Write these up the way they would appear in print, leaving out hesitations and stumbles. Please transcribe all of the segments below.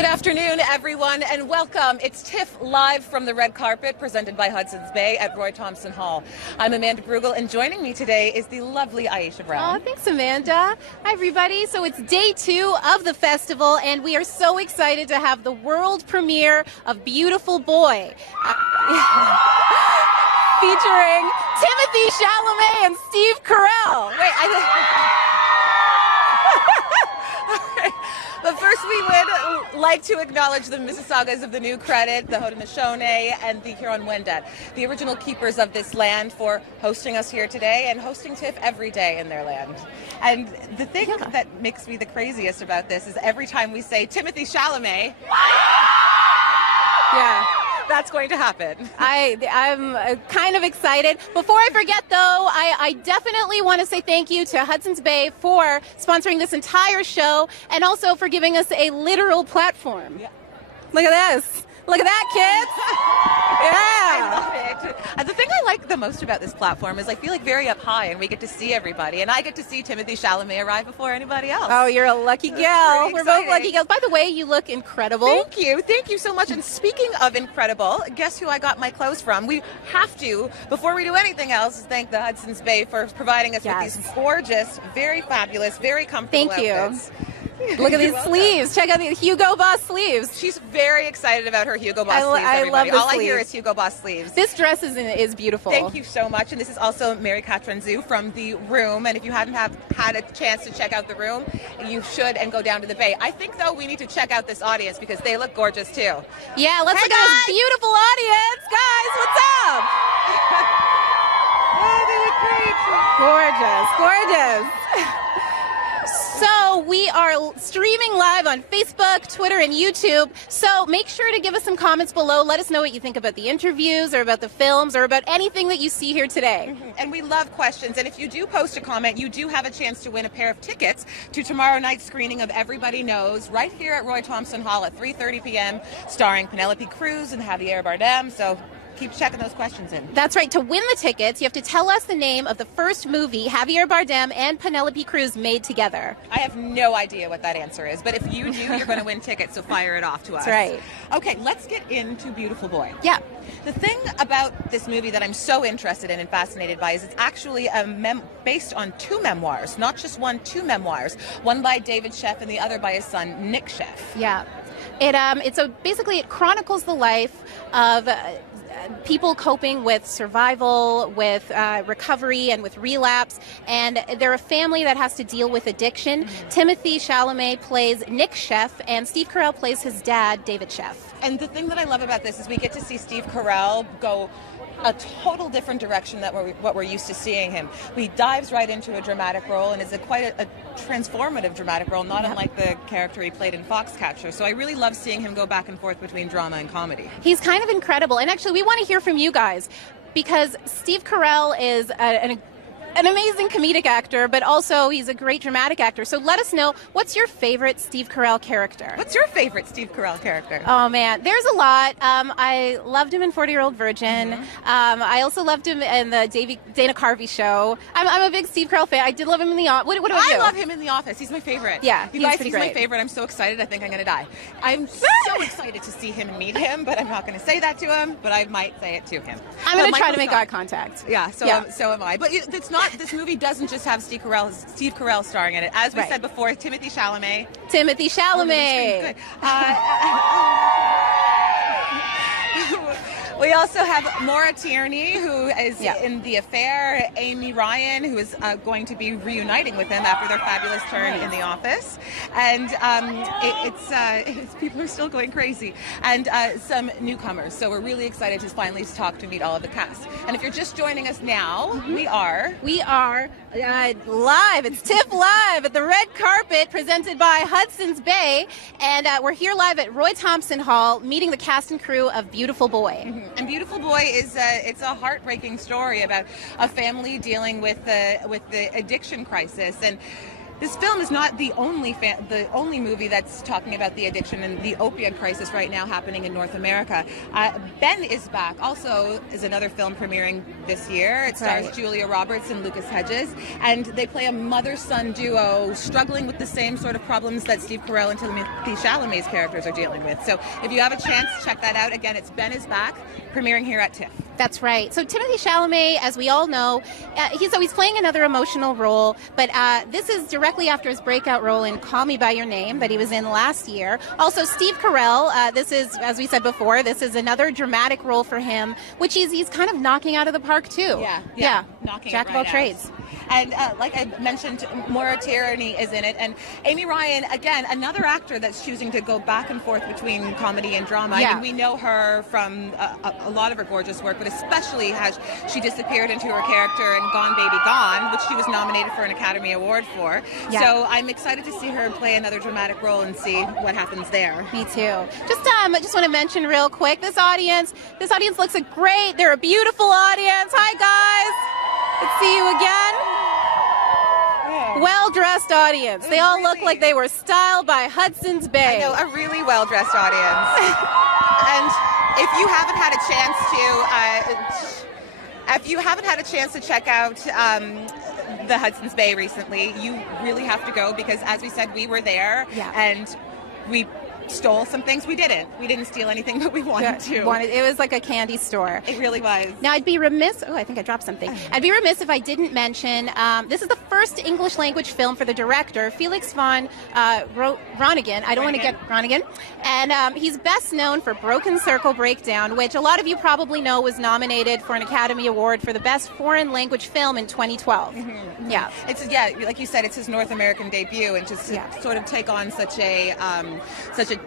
Good afternoon, everyone, and welcome. It's TIFF live from the red carpet, presented by Hudson's Bay at Roy Thomson Hall. I'm Amanda Brugel, and joining me today is the lovely Aisha Brown. Oh, thanks, Amanda. Hi, everybody. So it's day 2 of the festival, and we are so excited to have the world premiere of Beautiful Boy, featuring Timothée Chalamet and Steve Carell. But first, we would like to acknowledge the Mississaugas of the New Credit, the Haudenosaunee, and the Huron-Wendat, the original keepers of this land, for hosting us here today and hosting TIFF every day in their land. And the thing that makes me the craziest about this is every time we say Timothée Chalamet, that's going to happen. I'm kind of excited. Before I forget, though, I definitely want to say thank you to Hudson's Bay for sponsoring this entire show and also for giving us a literal platform. Yeah. Look at this. Look at that, kids. I love it. The thing I like the most about this platform is I feel like very up high, and we get to see everybody. And I get to see Timothée Chalamet arrive before anybody else. Oh, you're a lucky gal. We're both lucky gals. By the way, you look incredible. Thank you. Thank you so much. And speaking of incredible, guess who I got my clothes from? We have to, before we do anything else, thank the Hudson's Bay for providing us with these gorgeous, very fabulous, very comfortable outfits. Look at these sleeves. Check out the Hugo Boss sleeves. She's very excited about her Hugo Boss sleeves, everybody. I love the All sleeves. I hear is Hugo Boss sleeves. This dress is beautiful. Thank you so much. And this is also Mary Katranzu from The Room. And if you hadn't had a chance to check out The Room, you should, and go down to the Bay. I think, though, we need to check out this audience because they look gorgeous, too. Yeah, let's look at this beautiful audience. Guys, what's up? Oh, they look great. Gorgeous. So we are streaming live on Facebook, Twitter, and YouTube. So make sure to give us some comments below. Let us know what you think about the interviews or about the films or about anything that you see here today. And we love questions. And if you do post a comment, you do have a chance to win a pair of tickets to tomorrow night's screening of Everybody Knows right here at Roy Thomson Hall at 3:30 p.m. starring Penelope Cruz and Javier Bardem. So keep checking those questions in. That's right. To win the tickets, you have to tell us the name of the first movie Javier Bardem and Penelope Cruz made together. I have no idea what that answer is, but if you do, you're going to win tickets, so fire it off to us. That's right. Okay, let's get into Beautiful Boy. Yeah. The thing about this movie that I'm so interested in and fascinated by is it's actually based on 2 memoirs, not just one, 2 memoirs, one by David Sheff and the other by his son, Nic Sheff. Yeah. Basically it chronicles the life of people coping with survival, with recovery, and with relapse. And they're a family that has to deal with addiction. Timothée Chalamet plays Nic Sheff, and Steve Carell plays his dad, David Sheff. And the thing that I love about this is we get to see Steve Carell go a total different direction than what we're used to seeing him. He dives right into a dramatic role and is quite a transformative dramatic role, not unlike the character he played in Foxcatcher. So I really love seeing him go back and forth between drama and comedy. He's kind of incredible. And actually, we want to hear from you guys because Steve Carell is an amazing comedic actor, but also he's a great dramatic actor. So let us know, what's your favorite Steve Carell character? What's your favorite Steve Carell character? Oh, man. There's a lot. I loved him in 40-Year-Old Virgin. I also loved him in the Dana Carvey show. I'm a big Steve Carell fan. I did love him in The Office. What about you? I love him in The Office. He's my favorite. Yeah, you guys, he's my favorite. I'm so excited. I think I'm going to die. I'm so excited to see him and meet him, but I'm not going to say that to him, but I might say it to him. I'm going to try to make eye contact. Yeah, so am I. But it's not, this movie doesn't just have Steve Carell starring in it. As we said before, Timothée Chalamet. Timothée Chalamet. We also have Maura Tierney, who is in The Affair, Amy Ryan, who is going to be reuniting with him after their fabulous turn in The Office. And people are still going crazy. And some newcomers. So we're really excited to finally meet all of the cast. And if you're just joining us now, we are live. It's TIFF Live at the red carpet presented by Hudson's Bay. And we're here live at Roy Thomson Hall meeting the cast and crew of Beautiful Boy. And Beautiful Boy is it's a heartbreaking story about a family dealing with the addiction crisis. And this film is not the only movie that's talking about the addiction and the opioid crisis right now happening in North America. Ben is Back also is another film premiering this year. It stars Julia Roberts and Lucas Hedges, and they play a mother-son duo struggling with the same sort of problems that Steve Carell and Timothée Chalamet's characters are dealing with. So if you have a chance, check that out. Again, it's Ben is Back, premiering here at TIFF. That's right. So Timothée Chalamet, as we all know, he's playing another emotional role, but this is directly after his breakout role in Call Me By Your Name that he was in last year. Also, Steve Carell, this is, as we said before, this is another dramatic role for him, which he's kind of knocking out of the park, too. Yeah. Knocking Jack it of all right trades. out. And like I mentioned, Maura Tierney is in it. And Amy Ryan, again, another actor that's choosing to go back and forth between comedy and drama. Yeah. I mean, we know her from a lot of her gorgeous work, but especially has she disappeared into her character in Gone Baby Gone, which she was nominated for an Academy Award for. Yeah. So I'm excited to see her play another dramatic role and see what happens there. Me too. Just want to mention real quick, this audience looks great. They're a beautiful audience. Hi, guys. Let's see you again. Well-dressed audience. They all look like they were styled by Hudson's Bay. I know, a really well-dressed audience. And if you haven't had a chance to check out the Hudson's Bay recently, you really have to go, because as we said, we were there and we stole some things. We didn't steal anything, but we wanted to. It was like a candy store. It really was. Now, I'd be remiss, I think I dropped something. I'd be remiss if I didn't mention, this is the first English language film for the director, Felix van Groeningen. I don't want to get Groningen. And he's best known for Broken Circle Breakdown, which a lot of you probably know was nominated for an Academy Award for the best foreign language film in 2012. Mm-hmm. Yeah. Like you said, it's his North American debut, and just to sort of take on such a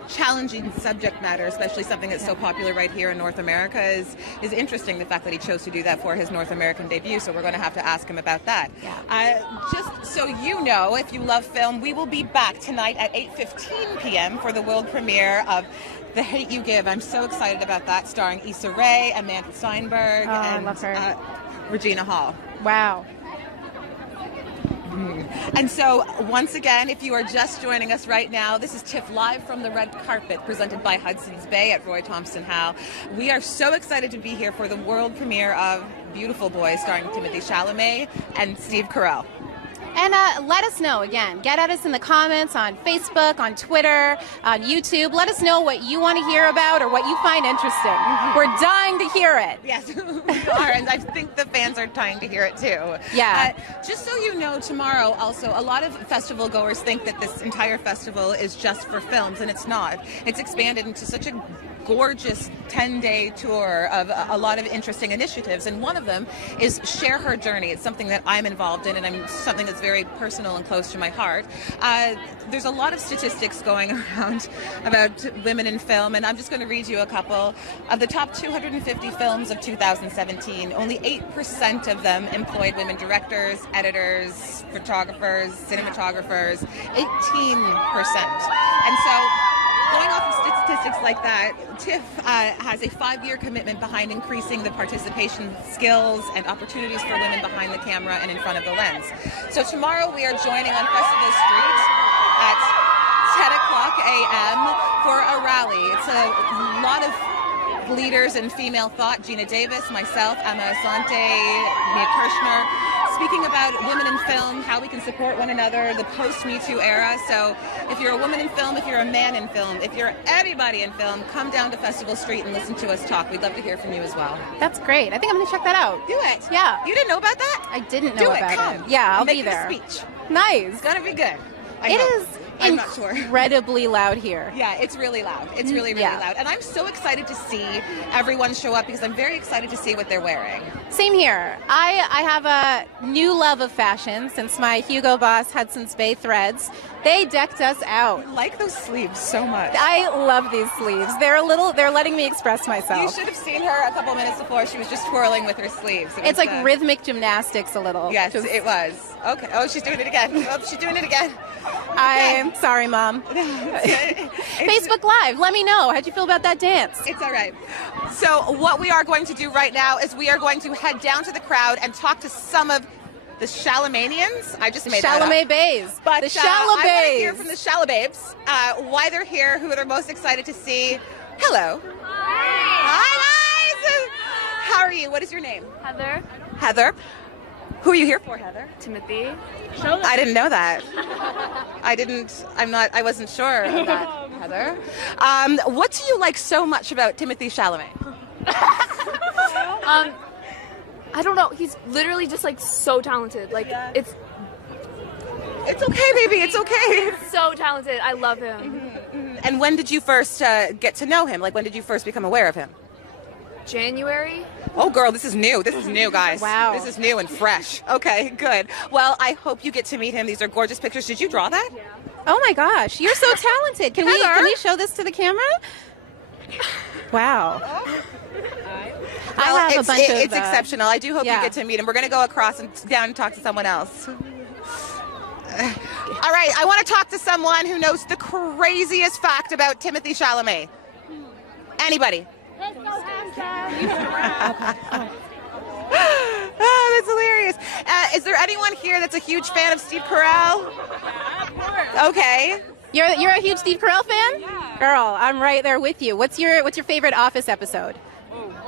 challenging subject matter, especially something that's so popular right here in North America, is interesting. The fact that he chose to do that for his North American debut, so we're going to have to ask him about that. Just so you know, if you love film, we will be back tonight at 8:15 p.m. for the world premiere of The Hate You Give. I'm so excited about that, starring Issa Rae, Amanda Steinberg, and I love her. Regina Hall. Wow. And so, once again, if you are just joining us right now, this is TIFF Live from the Red Carpet, presented by Hudson's Bay at Roy Thompson Howe. We are so excited to be here for the world premiere of Beautiful Boy, starring Timothée Chalamet and Steve Carell. And let us know, again, get at us in the comments on Facebook, on Twitter, on YouTube. Let us know what you want to hear about or what you find interesting. Mm-hmm. We're dying to hear it. Yes, we are, and I think the fans are dying to hear it too. Yeah. Just so you know, tomorrow also, a lot of festival goers think that this entire festival is just for films, and it's not. It's expanded into such a gorgeous 10-day tour of a lot of interesting initiatives, and one of them is Share Her Journey. It's something that I'm involved in, and something that's very personal and close to my heart. There's a lot of statistics going around about women in film, and I'm just going to read you a couple. Of the top 250 films of 2017, only 8% of them employed women directors, editors, photographers, cinematographers, 18%. And so, going off of statistics like that, TIFF has a 5-year commitment behind increasing the participation skills and opportunities for women behind the camera and in front of the lens. So tomorrow we are joining on Festival Street at 10 o'clock a.m. for a rally. It's a lot of leaders in female thought, Gina Davis, myself, Emma Asante, Mia Kirshner, speaking about women in film, how we can support one another, the post-Me Too era. So if you're a woman in film, if you're a man in film, if you're anybody in film, come down to Festival Street and listen to us talk. We'd love to hear from you as well. That's great. I think I'm going to check that out. Do it. Yeah. You didn't know about that? I didn't know about Come. it. Yeah, I'll Make be there. a speech. Nice. It's going to be good. It is I'm not sure. Incredibly loud here. Yeah, it's really loud. It's really, really loud. And I'm so excited to see everyone show up, because I'm very excited to see what they're wearing. Same here. I have a new love of fashion since my Hugo Boss Hudson's Bay threads. They decked us out. I like those sleeves so much. I love these sleeves. They're letting me express myself. You should have seen her a couple minutes before. She was just twirling with her sleeves. It's like rhythmic gymnastics a little. Yes, it was. Okay. Oh, she's doing it again. Oh, she's doing it again. I'm sorry, Mom. Facebook Live, let me know. How'd you feel about that dance? It's all right. So what we are going to do right now is we are going to head down to the crowd and talk to some of The Chalamanians? I just made Chalamet that up. Bays. But the I want to Chalabays. hear from the Chalababes, why they're here, who they're most excited to see. Hello. Hi, guys. How are you? What is your name? Heather. Heather. Who are you here for, Heather? Timothy. I didn't know that. I wasn't sure of that, Heather. What do you like so much about Timothée Chalamet? I don't know. He's literally just like so talented. Like it's okay, baby. It's okay. so talented. I love him. Mm-hmm. And when did you first get to know him? Like, when did you first become aware of him? January. Oh, girl, this is new. This is new, guys. Wow. This is new and fresh. Okay, good. Well, I hope you get to meet him. These are gorgeous pictures. Did you draw that? Yeah. Oh my gosh, you're so talented. Can we show this to the camera? Wow. Well, I have a bunch of, it's exceptional. I do hope you yeah. get to meet him. We're going to go across and down and talk to someone else. All right, I want to talk to someone who knows the craziest fact about Timothée Chalamet. Anybody? Oh, that's hilarious. Is there anyone here that's a huge fan of Steve Carell? Okay. You're a huge Steve Carell fan? Yeah. Girl, I'm right there with you. What's your favorite Office episode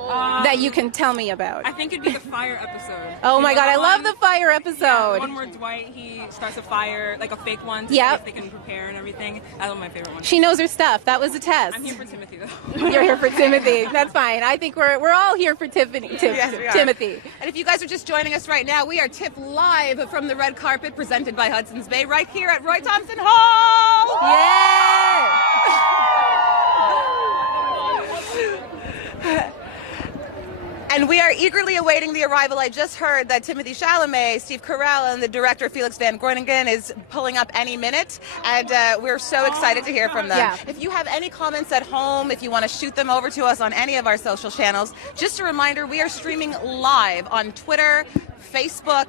that you can tell me about? I think it'd be the fire episode. Oh You my know God, that I love one? the fire Yeah, episode. the one where Dwight, he starts a fire, like a fake one, to see Yep. if they can prepare and everything. That's one of my favorite ones. She knows her stuff. That was a test. I'm here for Timothy, though. You're here for Timothy. That's fine. I think we're all here for Tiffany. Yes, we are. Timothy. And if you guys are just joining us right now, we are TIFF live from the red carpet presented by Hudson's Bay right here at Roy Thompson Hall. Yeah. And we are eagerly awaiting the arrival. I just heard that Timothée Chalamet, Steve Carell, and the director Felix van Groeningen is pulling up any minute, and we're so excited to hear from them. Yeah. If you have any comments at home, if you want to shoot them over to us on any of our social channels, just a reminder, we are streaming live on Twitter, Facebook,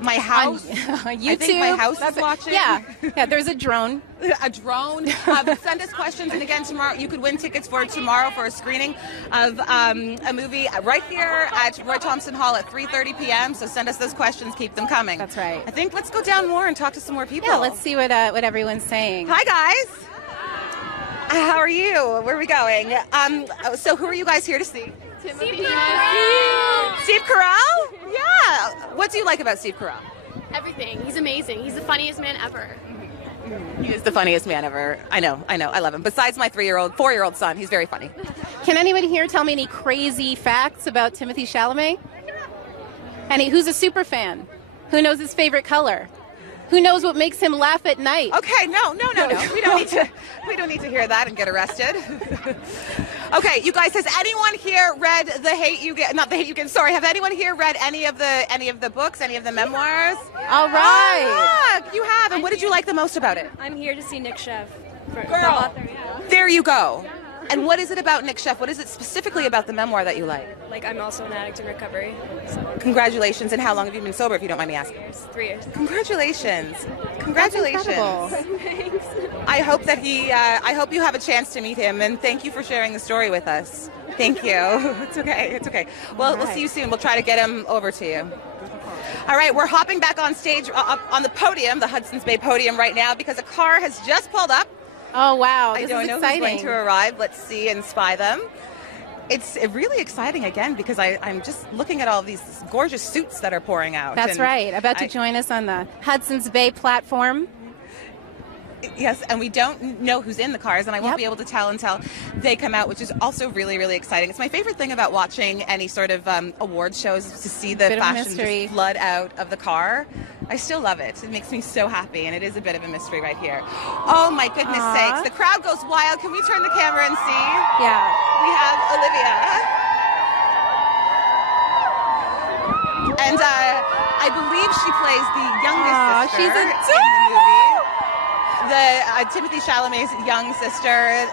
my house. YouTube. I think my house is watching. Yeah, there's a drone. A drone. Send us questions, and again, tomorrow you could win tickets for tomorrow for a screening of a movie right here at Roy Thompson Hall at 3:30 p.m. So send us those questions, keep them coming. That's right. I think let's go down more and talk to some more people. Yeah, let's see what everyone's saying. Hi guys. How are you? Where are we going? So who are you guys here to see? Timothy. Steve Carell? Yeah. What do you like about Steve Carell? Everything. He's amazing. He's the funniest man ever. He is the funniest man ever. I know. I love him. Besides my 4-year-old son, he's very funny. Can anybody here tell me any crazy facts about Timothée Chalamet? Who's a super fan? Who knows his favorite color? Who knows what makes him laugh at night? Okay, no. We don't need to hear that and get arrested. Okay, you guys, has anyone here read The Hate You Get? Not The Hate You Get. Sorry, have anyone here read any of the books, any of the memoirs? All right. Oh, look, you have. And what did you like the most about it? I'm here to see Nic Sheff. Girl, there you go. And what is it about Nic Sheff? What is it specifically about the memoir that you like? Like, I'm also an addict in recovery. So Congratulations. And how long have you been sober, if you don't mind me asking? 3 years. Congratulations. Congratulations. Thanks. I hope that I hope you have a chance to meet him, and thank you for sharing the story with us. Thank you. It's okay. Well, we'll see you soon. We'll try to get him over to you. All right, we're hopping back on stage, up on the podium, the Hudson's Bay podium right now, because a car has just pulled up. Oh, wow. I This don't is know exciting. who's going to arrive. Let's see and spy them. It's really exciting, again, because I'm just looking at all these gorgeous suits that are pouring out. That's and right. About to join us on the Hudson's Bay platform. Yes, and we don't know who's in the cars, and I won't be able to tell until they come out, which is also really, really exciting. It's my favorite thing about watching any sort of award shows, is to see the fashion just flood out of the car. I still love it. It makes me so happy, and it is a bit of a mystery right here. Oh, my goodness sakes. The crowd goes wild. Can we turn the camera and see? Yeah. We have Olivia. And I believe she plays the youngest sister she's in the movie. Timothée Chalamet's young sister,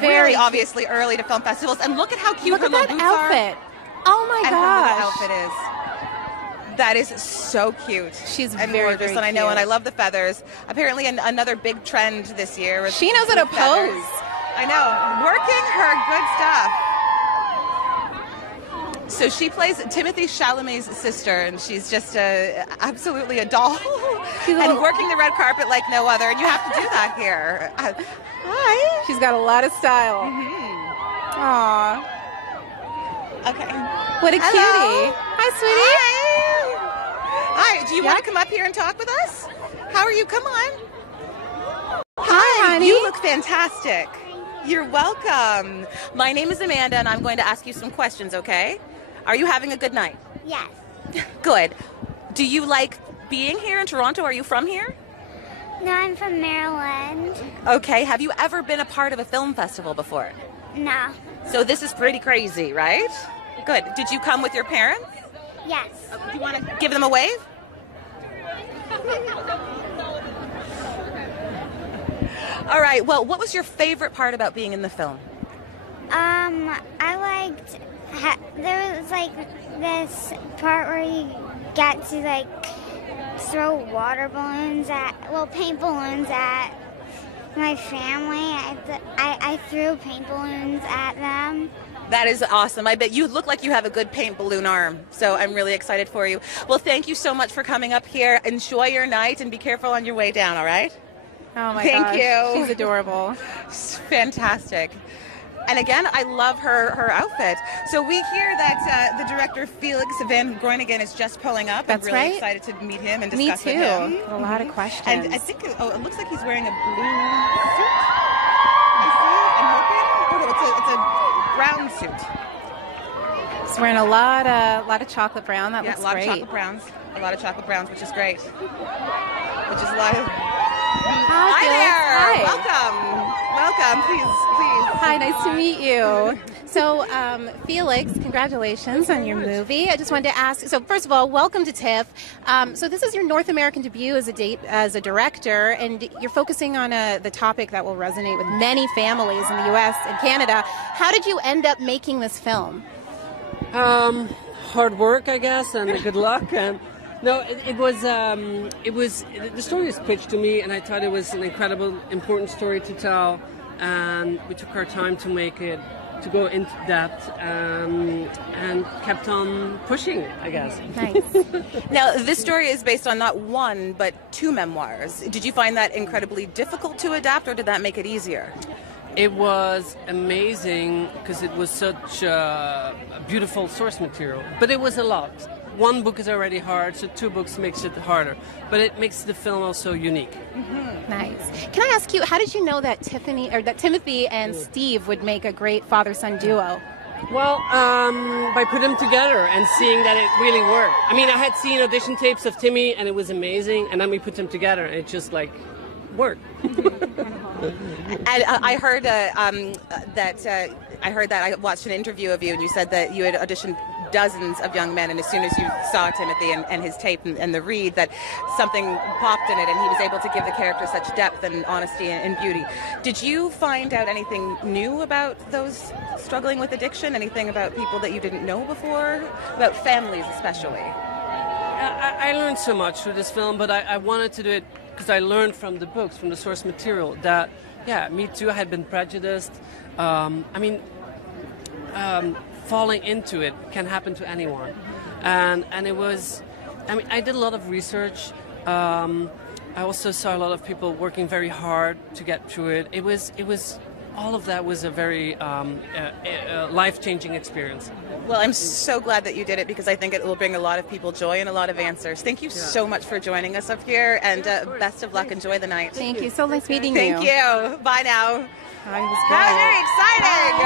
Very really obviously early to film festivals. And look at how cute Look her at little that boots outfit. are. Oh my And her gosh. little outfit is. That is so cute. She's and very, gorgeous, very and I know, cute. and I love the feathers. Apparently, another big trend this year. Was She knows how to feathers. pose. I know, working her good stuff. So she plays Timothée Chalamet's sister, and she's just absolutely a doll. And working the red carpet like no other, and you have to do that here. Hi. She's got a lot of style. Aw. Okay. What a cutie. Hi, sweetie. Hi. Do you want to come up here and talk with us? How are you? Come on. Hi, honey. You look fantastic. You're welcome. My name is Amanda, and I'm going to ask you some questions, okay? Are you having a good night? Yes. Good. Do you like being here in Toronto? Are you from here? No, I'm from Maryland. Okay. Have you ever been a part of a film festival before? No. So this is pretty crazy, right? Good. Did you come with your parents? Yes. Do you want to give them a wave? All right. Well, what was your favorite part about being in the film? I liked there was like this part where you get to like throw water balloons paint balloons at my family. I threw paint balloons at them. That is awesome. I bet you look like you have a good paint balloon arm, so I'm really excited for you. Well, thank you so much for coming up here. Enjoy your night and be careful on your way down, all right? Oh my Thank gosh. you. She's adorable. It's fantastic. And again, I love her outfit. So we hear that the director Felix van Groeningen is just pulling up. That's I'm really right. excited to meet him and Me discuss too. with him. A lot of questions. And I think it looks like he's wearing a blue suit. I see. I'm hoping. Oh, no, it's a brown suit. He's wearing a lot of chocolate brown. That looks a lot great. of chocolate browns. A lot of chocolate browns, which is great. Which is a lot of... Hi, there. Felix. Hi. Welcome. Please. Hi, nice to meet you. So, Felix, congratulations on your movie. I just wanted to ask, so first of all, welcome to TIFF. So this is your North American debut as a director, and you're focusing on the topic that will resonate with many families in the U.S. and Canada. How did you end up making this film? Hard work, I guess, and good luck. No, it was the story was pitched to me, and I thought it was an incredible, important story to tell, and we took our time to make it, to go into depth, and kept on pushing, I guess. Nice. Now, this story is based on not one, but two memoirs. Did you find that incredibly difficult to adapt, or did that make it easier? It was amazing because it was such a beautiful source material, but it was a lot. One book is already hard, so two books makes it harder. But it makes the film also unique. Mm-hmm. Nice. Can I ask you, how did you know that Timothée and Steve would make a great father-son duo? Well, by putting them together and seeing that it really worked. I mean, I had seen audition tapes of Timmy, and it was amazing, and then we put them together, and it just like worked. And I heard that I watched an interview of you, and you said that you had auditioned dozens of young men, and as soon as you saw Timothée and his tape and the read, that something popped in it, and he was able to give the character such depth and honesty and beauty. Did you find out anything new about those struggling with addiction? Anything about people that you didn't know before? About families especially? I learned so much through this film, but I wanted to do it because I learned from the books, from the source material, that, yeah, me too, I had been prejudiced. Falling into it can happen to anyone. And it was, I did a lot of research. I also saw a lot of people working very hard to get through it. It was all of that was a very life-changing experience. Well, I'm so glad that you did it, because I think it will bring a lot of people joy and a lot of answers. Thank you so much for joining us up here, and best of luck. Enjoy the night. Thank you. So nice meeting you. Thank you. Bye now. That was very exciting.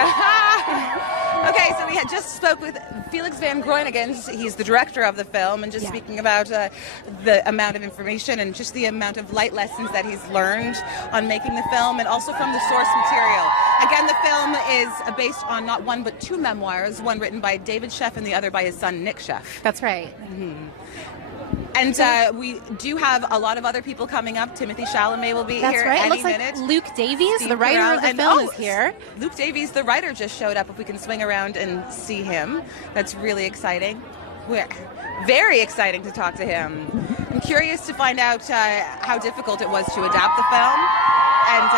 Okay, so we had just spoke with Felix van Groeningen. He's the director of the film, and just speaking about the amount of information and just the amount of light lessons that he's learned on making the film, and also from the source material. Again, the film is based on not one but two memoirs, one written by David Sheff and the other by his son Nic Sheff. That's right. Mm-hmm. And we do have a lot of other people coming up. Timothée Chalamet will be here That's right. any It looks minute. like Luke Davies, Steve the writer Carell, of the and, film, is here. Luke Davies, the writer, just showed up. If we can swing around and see him, that's really exciting. We're very exciting to talk to him. I'm curious to find out how difficult it was to adapt the film, and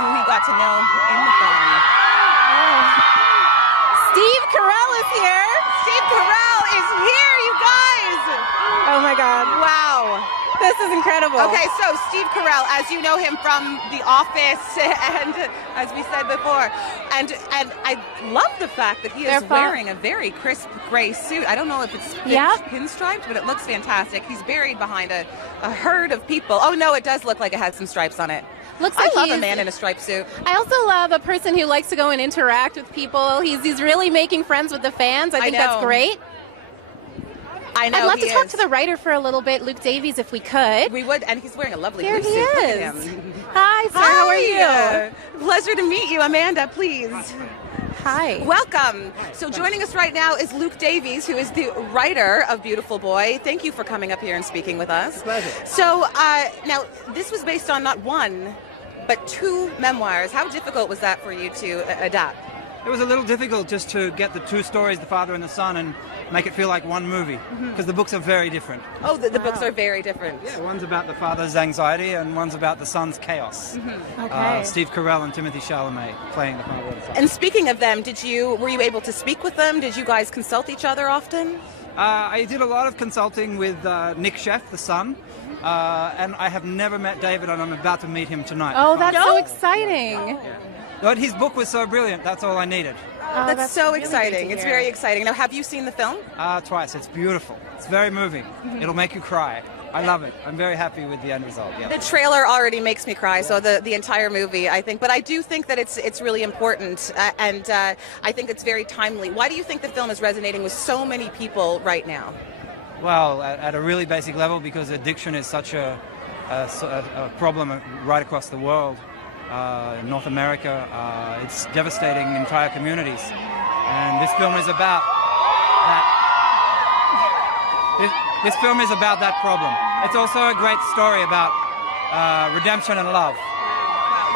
who he got to know in the film. Steve Carell is here. Steve Carell is here, you guys! Oh my God. Wow. This is incredible. Okay, so Steve Carell, as you know him from The Office, and as we said before, and I love the fact that he is wearing a very crisp gray suit. I don't know if it's pinstriped, but it looks fantastic. He's buried behind a herd of people. Oh no, it does look like it has some stripes on it. Looks like I love a man in a striped suit. I also love a person who likes to go and interact with people. He's really making friends with the fans. I think that's great. I know. I'd love to talk to the writer for a little bit, Luke Davies, if we could. We would, and he's wearing a lovely Here blue suit. He Look is. at him. Hi, sir. How are you? Pleasure to meet you, Amanda. Please. Hi. Welcome. So joining us right now is Luke Davies, who is the writer of Beautiful Boy. Thank you for coming up here and speaking with us. Pleasure. So now, this was based on not one, but 2 memoirs. How difficult was that for you to adapt? It was a little difficult just to get the 2 stories, the father and the son, and make it feel like one movie, because the books are very different. Oh, the books are very different. Yeah, one's about the father's anxiety and one's about the son's chaos. Okay. Steve Carell and Timothée Chalamet playing the father and the son. And speaking of them, were you able to speak with them? Did you guys consult each other often? I did a lot of consulting with Nic Sheff, the son, and I have never met David, and I'm about to meet him tonight. Oh, that's so exciting. Yeah. But his book was so brilliant, that's all I needed. Oh, that's so really exciting. It's very exciting. Now, have you seen the film? Twice. It's beautiful. It's very moving. It'll make you cry. I love it. I'm very happy with the end result. Yeah. The trailer already makes me cry, so the entire movie, I think. But I do think that it's really important, and I think it's very timely. Why do you think the film is resonating with so many people right now? Well, at a really basic level, because addiction is such a problem right across the world. In North America, it's devastating entire communities, and this film is about that. This film is about that problem. It's also a great story about redemption and love.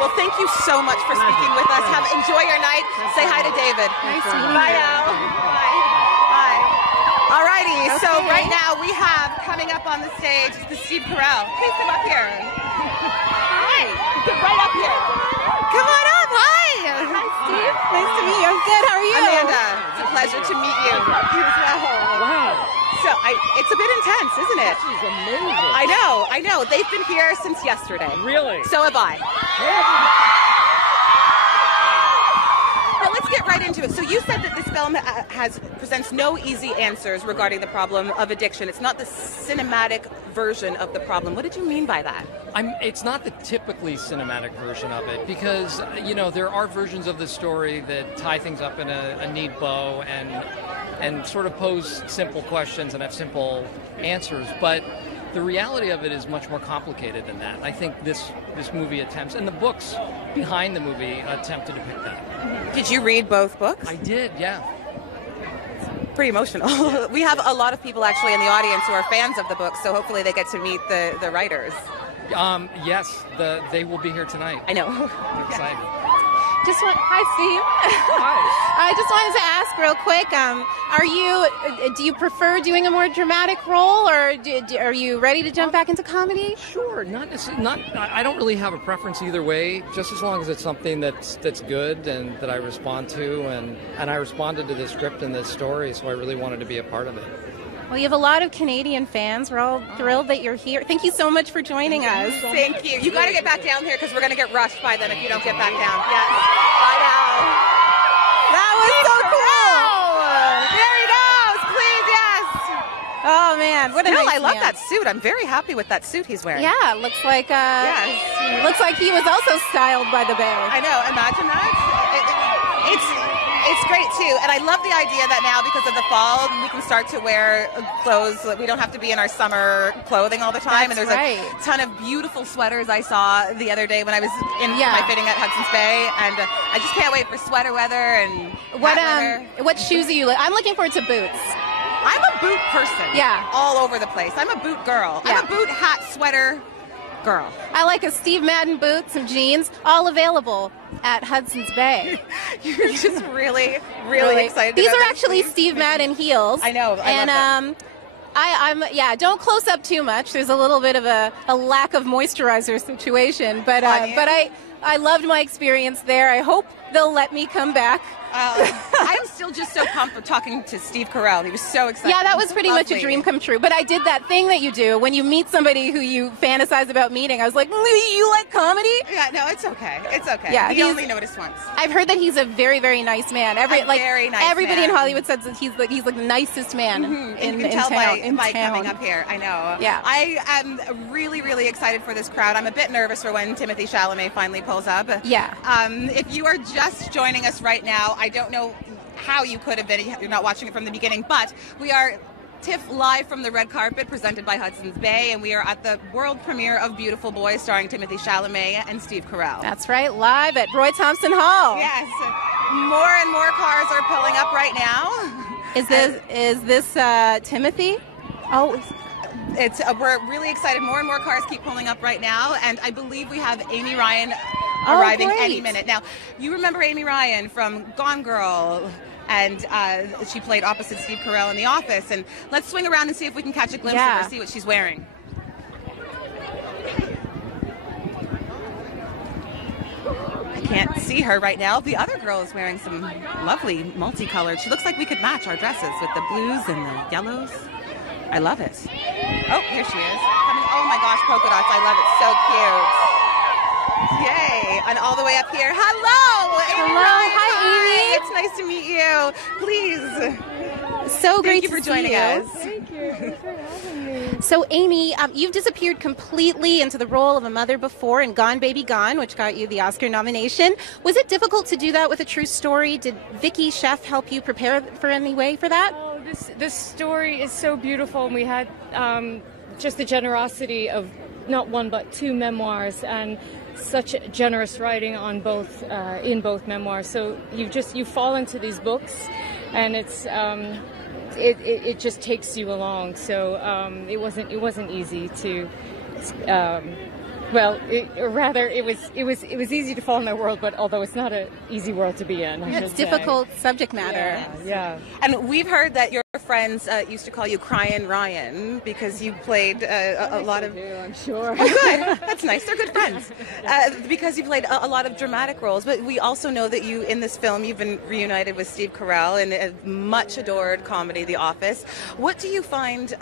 Well, thank you so much for speaking with us. Enjoy your night. Say hi to David. Nice meeting you. Bye now. Bye. Alrighty, so right now we have coming up on the stage the Steve Carell. Please come up here. Hi. Get right up here. Come on up. Hi. Hi, Steve. Nice to meet you. I'm good. How are you? Amanda, it's a pleasure to meet you. You as well. Wow. So it's a bit intense, isn't it? This is amazing. I know. They've been here since yesterday. Really? So have I. Well, let's get right into it. So you said that this film presents no easy answers regarding the problem of addiction. It's not the cinematic version of the problem. What did you mean by that? It's not the typically cinematic version of it, because there are versions of the story that tie things up in a neat bow and sort of pose simple questions and have simple answers. But the reality of it is much more complicated than that. I think this movie attempts, and the books behind the movie attempt to depict that. Did you read both books? I did, yeah. Pretty emotional. We have a lot of people actually in the audience who are fans of the book, so hopefully they get to meet the writers. Yes, they will be here tonight. I know. I'm excited. Hi, Steve. Hi. I just wanted to ask real quick, do you prefer doing a more dramatic role, or are you ready to jump back into comedy? Sure. I don't really have a preference either way, just as long as it's something that's good and that I respond to, and I responded to this script and this story, so I really wanted to be a part of it. Well, you have a lot of Canadian fans. We're all thrilled that you're here. Thank you so much for joining us. Thank you. You got to get back down here because we're going to get rushed by them if you don't get back down. Yes. Bye now. That was so cool. There he goes. Please, yes. Oh, man. What a nice I love man. that suit. I'm very happy with that suit he's wearing. Yeah, looks like looks like he was also styled by the Bay. I know. Imagine that. It's great too, and I love the idea that now because of the fall we can start to wear clothes. We don't have to be in our summer clothing all the time. That's and there's right. a ton of beautiful sweaters I saw the other day when I was in my fitting at Hudson's Bay, and I just can't wait for sweater weather and what shoes are you? I'm looking forward to boots. I'm a boot person. Yeah, all over the place. I'm a boot girl. Yeah. I'm a boot, hat, sweater girl. I like a Steve Madden boot, some jeans, all available at Hudson's Bay. You're just really excited. These about are actually Steve Madden heels. I know. I love them. Don't close up too much. There's a little bit of a lack of moisturizer situation, but I loved my experience there. I hope they'll let me come back. I'm still just so pumped for talking to Steve Carell. He was so excited. Yeah, that was pretty much a dream come true. But I did that thing that you do when you meet somebody who you fantasize about meeting. I was like, you like comedy? Yeah, no, it's okay. It's okay. Yeah, he only noticed once. I've heard that he's a very, very nice man. Very nice everybody man. in Hollywood says that he's like the nicest man in in tell town. by coming up here. I know. Yeah. I am really, really excited for this crowd. I'm a bit nervous for when Timothée Chalamet finally pulls up. Yeah. If you are just joining us right now, I don't know how you could have been. You're not watching it from the beginning, but we are TIFF live from the red carpet presented by Hudson's Bay, and we are at the world premiere of Beautiful Boy starring Timothée Chalamet and Steve Carell. That's right, live at Roy Thompson Hall. Yes. More and more cars are pulling up right now. Is this Timothy? Oh, we're really excited. More and more cars keep pulling up right now, and I believe we have Amy Ryan arriving any minute. Now, you remember Amy Ryan from Gone Girl, and she played opposite Steve Carell in The Office. And let's swing around and see if we can catch a glimpse of her, see what she's wearing. I can't see her right now. The other girl is wearing some lovely multicolored. She looks like we could match our dresses with the blues and the yellows. I love it. Oh, here she is. Oh my gosh, polka dots. I love it. So cute. Yay. And all the way up here. Hello, Amy. Hello. Hi, Amy. It's nice to meet you. Please. So great Thank you for joining us. Thank you. Thanks for having me. So, Amy, you've disappeared completely into the role of a mother before in Gone Baby Gone, which got you the Oscar nomination. Was it difficult to do that with a true story? Did Vicki Sheff help you prepare for any way for that? Oh, this story is so beautiful, and we had just the generosity of not one but two memoirs, and such generous writing on both in both memoirs. So you fall into these books, and it's it just takes you along. So it wasn't easy to. It was easy to fall in that world, but although it's not an easy world to be in, it's difficult subject matter. Yeah. And we've heard that your friends used to call you Cryin' Ryan because you played a lot of. I'm sure. Oh, good. That's nice. They're good friends because you played a lot of dramatic roles. But we also know that you, in this film, you've been reunited with Steve Carell in a much adored comedy, The Office. What do you find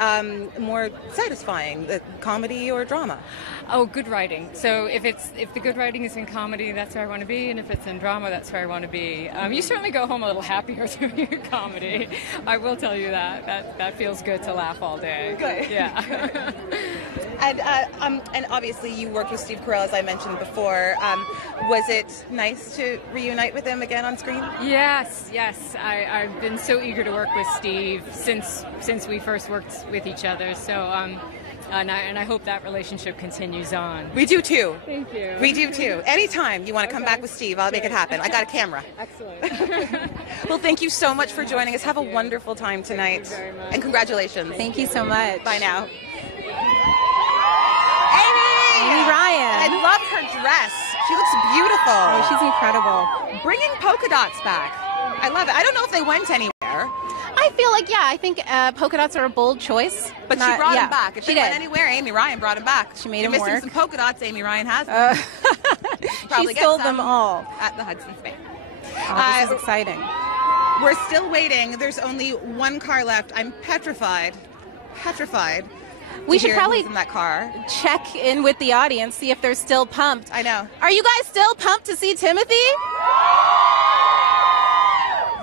more satisfying, the comedy or drama? Oh, good writing. So if the good writing is in comedy, that's where I want to be, and if it's in drama, that's where I want to be. You certainly go home a little happier doing a comedy. I will tell you that. That feels good to laugh all day. Good. Yeah. And obviously you worked with Steve Carell, as I mentioned before. Was it nice to reunite with him again on screen? Yes. I've been so eager to work with Steve since we first worked with each other. So. And I hope that relationship continues on. We do too. Thank you. We do too. Anytime you want to come back with Steve, I'll make it happen. I got a camera. Excellent. Well, thank you so much for joining us. Have a wonderful time tonight. Thank you very much. And congratulations. Thank you so much. Bye now. Amy Ryan. I love her dress. She looks beautiful. Oh, she's incredible. Bringing polka dots back. I love it. I don't know if they went anywhere. I feel like, I think polka dots are a bold choice. But she brought him back. If she they went did. anywhere, Amy Ryan brought him back. She made You're him missing work. some polka dots. Amy Ryan has them. She sold them all. At the Hudson's Bay. Oh, this is exciting. We're still waiting. There's only one car left. I'm petrified. We should probably who's in that car. check in with the audience, see if they're still pumped. I know. Are you guys still pumped to see Timothy?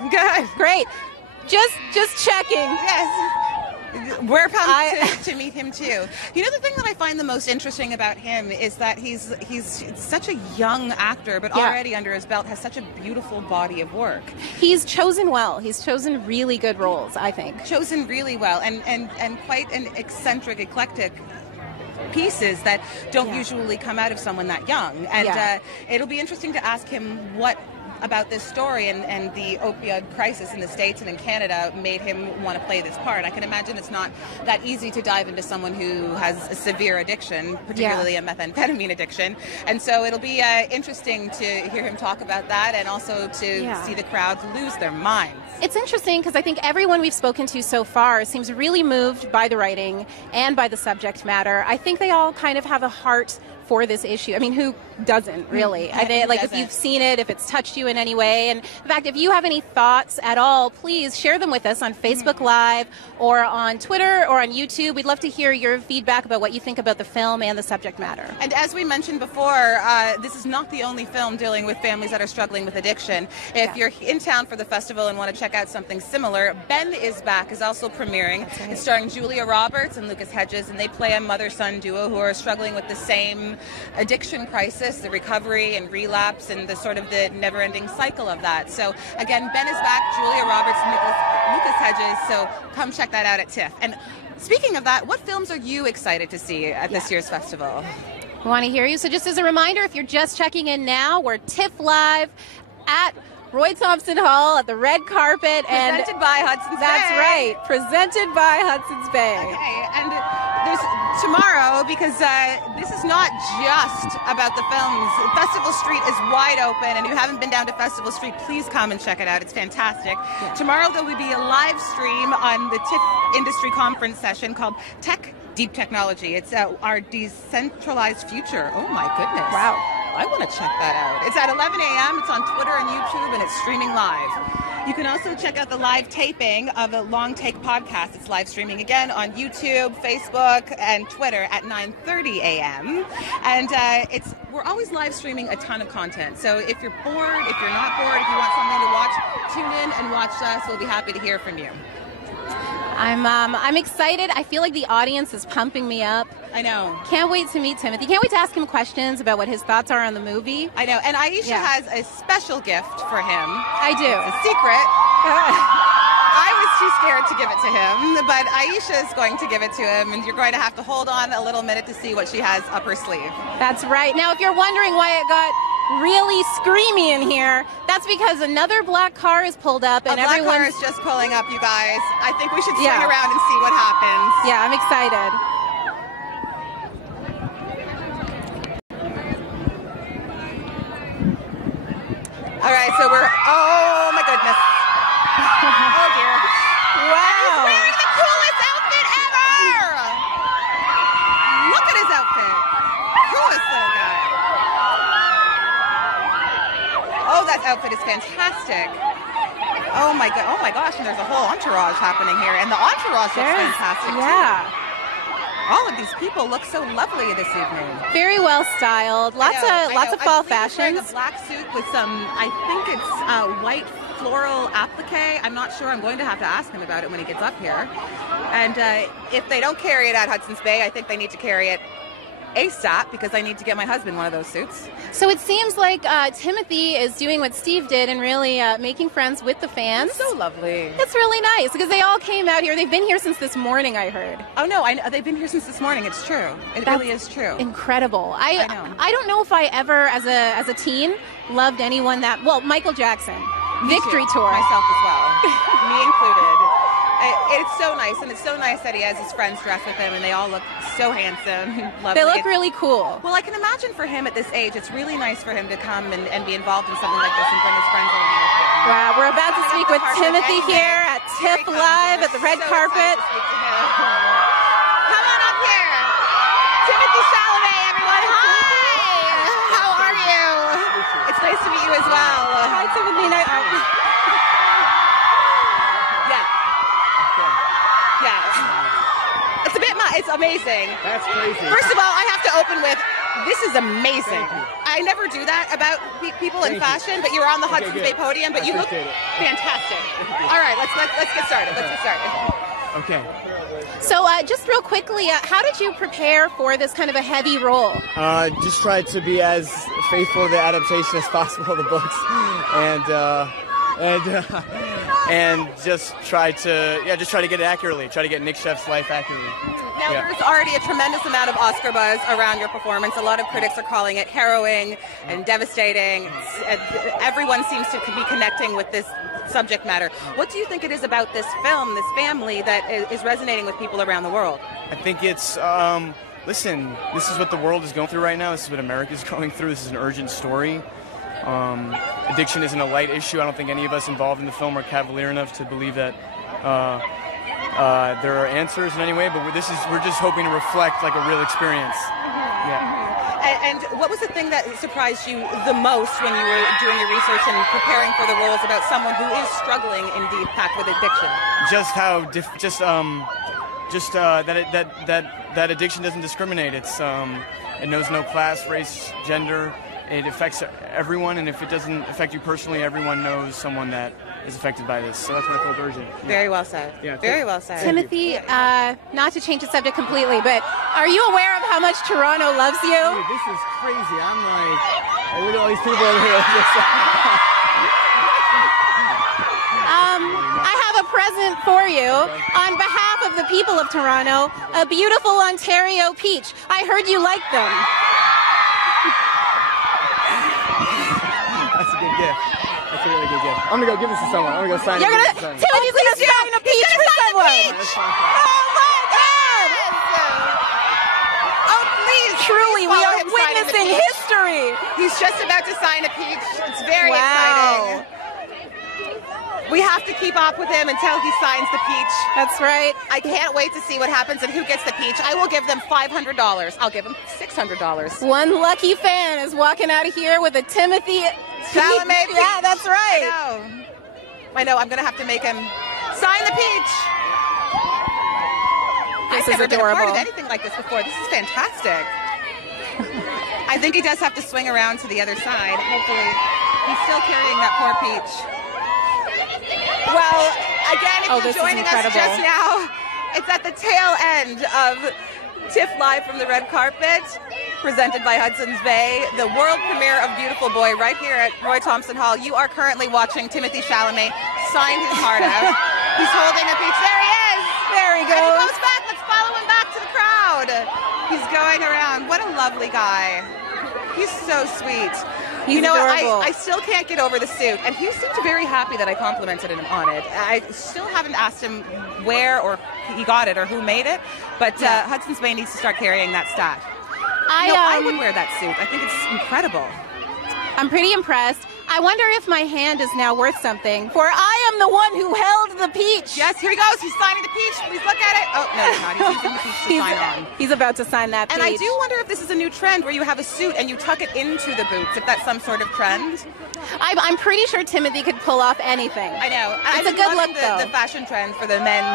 Good. Great. Just checking. Yes. We're pumped to meet him too. You know, the thing that I find the most interesting about him is that he's such a young actor, but already under his belt has such a beautiful body of work. He's chosen well. He's chosen really good roles, I think. Chosen really well, and quite an eccentric, eclectic pieces that don't usually come out of someone that young. And it'll be interesting to ask him what about this story and the opioid crisis in the States and in Canada made him want to play this part. I can imagine it's not that easy to dive into someone who has a severe addiction, particularly a methamphetamine addiction. And so it'll be interesting to hear him talk about that and also to see the crowds lose their minds. It's interesting because I think everyone we've spoken to so far seems really moved by the writing and by the subject matter. I think they all kind of have a heart for this issue. I mean, who doesn't really. I think, like, if you've seen it, if it's touched you in any way, and in fact, if you have any thoughts at all, please share them with us on Facebook Live or on Twitter or on YouTube. We'd love to hear your feedback about what you think about the film and the subject matter. And as we mentioned before, this is not the only film dealing with families that are struggling with addiction. If you're in town for the festival and want to check out something similar, Ben is Back is also premiering. Right. It's starring Julia Roberts and Lucas Hedges, and they play a mother-son duo who are struggling with the same addiction crisis, the recovery and relapse, and the sort of the never-ending cycle of that. So again, Ben is Back, Julia Roberts, Lucas Hedges. So come check that out at TIFF. And speaking of that, what films are you excited to see at this year's festival? We want to hear you. So just as a reminder, if you're just checking in now, we're TIFF Live at Roy Thompson Hall at the red carpet. Presented by Hudson's Bay. That's right. Presented by Hudson's Bay. Okay, and there's tomorrow, because this is not just about the films. Festival Street is wide open, and if you haven't been down to Festival Street, please come and check it out. It's fantastic. Yeah. Tomorrow there will be a live stream on the TIFF industry conference session called Tech Deep Technology. It's our decentralized future. Oh my goodness. Wow. I want to check that out. It's at 11 a.m. It's on Twitter and YouTube, and it's streaming live. You can also check out the live taping of the Long Take podcast. It's live streaming again on YouTube, Facebook, and Twitter at 9:30 a.m. And we're always live streaming a ton of content. So if you're bored, if you're not bored, if you want something to watch, tune in and watch us. We'll be happy to hear from you. I'm excited. I feel like the audience is pumping me up. I know. Can't wait to meet Timothée. Can't wait to ask him questions about what his thoughts are on the movie. I know. And Aisha has a special gift for him. I do. It's a secret. I was too scared to give it to him, but Aisha is going to give it to him, and you're going to have to hold on a little minute to see what she has up her sleeve. That's right. Now, if you're wondering why it got really screamy in here, that's because another black car is pulled up, and everyone. Black car is just pulling up, you guys. I think we should swing around and see what happens. Yeah, I'm excited. All right, so we're, oh my goodness. Oh dear. Wow. He's wearing the coolest outfit ever. Look at his outfit. Coolest little guy. Oh, that outfit is fantastic. Oh my gosh, and there's a whole entourage happening here, and the entourage looks fantastic too. All of these people look so lovely this evening. Very well styled. Lots of fall fashions. Wearing a black suit with some, I think it's white floral applique. I'm not sure. I'm going to have to ask him about it when he gets up here. And if they don't carry it at Hudson's Bay, I think they need to carry it ASAP, because I need to get my husband one of those suits. So it seems like Timothée is doing what Steve did and really making friends with the fans. It's so lovely. It's really nice, because they all came out here. They've been here since this morning, I heard. Oh, no, they've been here since this morning. It's true. That's really is true. Incredible. I know. I don't know if I ever, as a teen, loved anyone that, well, Michael Jackson. Victory Tour. Myself as well. Me included. It's so nice, and it's so nice that he has his friends dressed with him, and they all look so handsome, lovely. They look really cool. Well, I can imagine for him at this age, it's really nice for him to come and be involved in something like this and bring his friends along with him. Wow, we're about to speak with Timothée here at TIFF Live at the red carpet. Come on up here. Timothée Chalamet, everyone. Hi. How are you? It's nice to meet you as well. Hi, Timothée. It's amazing. That's crazy. First of all, I have to open with, this is amazing. I never do that about people in fashion, but you're on the Hudson's Bay podium, but you look fantastic. All right, let's get started. Okay. So just real quickly, how did you prepare for this kind of a heavy role? Just tried to be as faithful to the adaptation as possible of the books, and just try to get it accurately. Try to get Nic Sheff's life accurately. Now, there's already a tremendous amount of Oscar buzz around your performance. A lot of critics are calling it harrowing and devastating. Everyone seems to be connecting with this subject matter. What do you think it is about this film, this family, that is resonating with people around the world? I think it's, listen, this is what the world is going through right now. This is what America is going through. This is an urgent story. Addiction isn't a light issue. I don't think any of us involved in the film are cavalier enough to believe that there are answers in any way, but we're just hoping to reflect like a real experience. And what was the thing that surprised you the most when you were doing your research and preparing for the roles about someone who is struggling indeed packed with addiction? Just how that addiction doesn't discriminate. It knows no class, race, gender. It affects everyone, and if it doesn't affect you personally, everyone knows someone that is affected by this. So that's my full version. Yeah. Very well said. Yeah, very well said. Timothée, not to change the subject completely, but are you aware of how much Toronto loves you? Dude, this is crazy. I'm like, look at all these people over here. I have a present for you. On behalf of the people of Toronto, a beautiful Ontario peach. I heard you like them. That's a good gift. That's a really good gift. I'm gonna go give this to someone. I'm gonna go sign it. Timothy's gonna sign a peach for someone. Oh my God! Oh please! Truly, we are witnessing history. He's just about to sign a peach. It's very exciting. We have to keep up with him until he signs the peach. That's right. I can't wait to see what happens and who gets the peach. I will give them $500. I'll give them $600. One lucky fan is walking out of here with a Timothée Chalamet peach. Yeah, that's right. I know. I'm going to have to make him sign the peach. I've never been a part of anything like this before. This is fantastic. I think he does have to swing around to the other side. Hopefully, he's still carrying that poor peach. Well, again, if you're joining us just now, it's at the tail end of TIFF Live from the Red Carpet, presented by Hudson's Bay, the world premiere of Beautiful Boy right here at Roy Thompson Hall. You are currently watching Timothée Chalamet sign his heart out. He's holding a peach. There he is. There he goes. And he goes back. Let's follow him back to the crowd. He's going around. What a lovely guy. He's so sweet. He's adorable. I still can't get over the suit, and he seemed very happy that I complimented him on it. I still haven't asked him where or he got it or who made it, but Hudson's Bay needs to start carrying that stat. I would wear that suit. I think it's incredible. I'm pretty impressed. I wonder if my hand is now worth something, for I am the one who held the peach. Yes, here he goes. He's signing the peach. Please look at it. Oh, no, he's not. He's using the peach to sign on. He's about to sign that peach. And I do wonder if this is a new trend where you have a suit and you tuck it into the boots, if that's some sort of trend. I'm pretty sure Timothée could pull off anything. I know. It's a good look, though. The fashion trend for the men,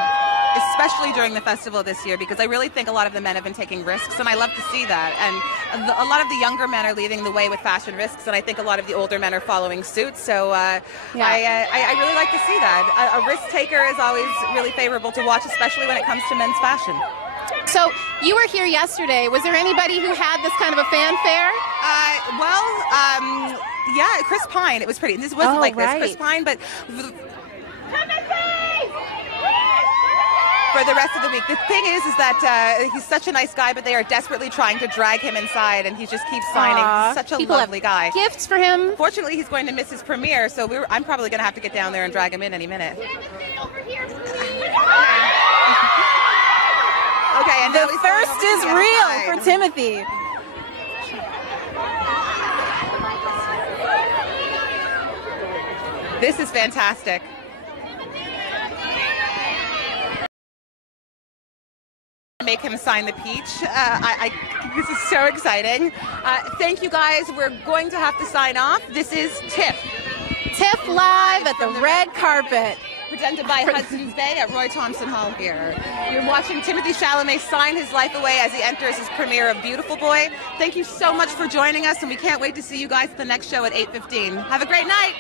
especially during the festival this year, because I really think a lot of the men have been taking risks, and I love to see that. And a lot of the younger men are leading the way with fashion risks, and I think a lot of the older men are following suit. So I really like to see that. A risk taker is always really favorable to watch, especially when it comes to men's fashion. So you were here yesterday. Was there anybody who had this kind of a fanfare? Yeah, Chris Pine. It was pretty. This wasn't like this, Chris Pine, but for the rest of the week. The thing is that he's such a nice guy, but they are desperately trying to drag him inside, and he just keeps signing. He's such a lovely guy. Gifts for him. Fortunately, he's going to miss his premiere, so I'm probably going to have to get down there and drag him in any minute. Okay, and the thirst is real for Timothée. This is fantastic. Make him sign the peach. This is so exciting. Thank you guys. We're going to have to sign off. This is TIFF. TIFF Live at the Red Carpet. Presented by Hudson's Bay at Roy Thompson Hall here. You're watching Timothée Chalamet sign his life away as he enters his premiere of Beautiful Boy. Thank you so much for joining us, and we can't wait to see you guys at the next show at 8:15. Have a great night.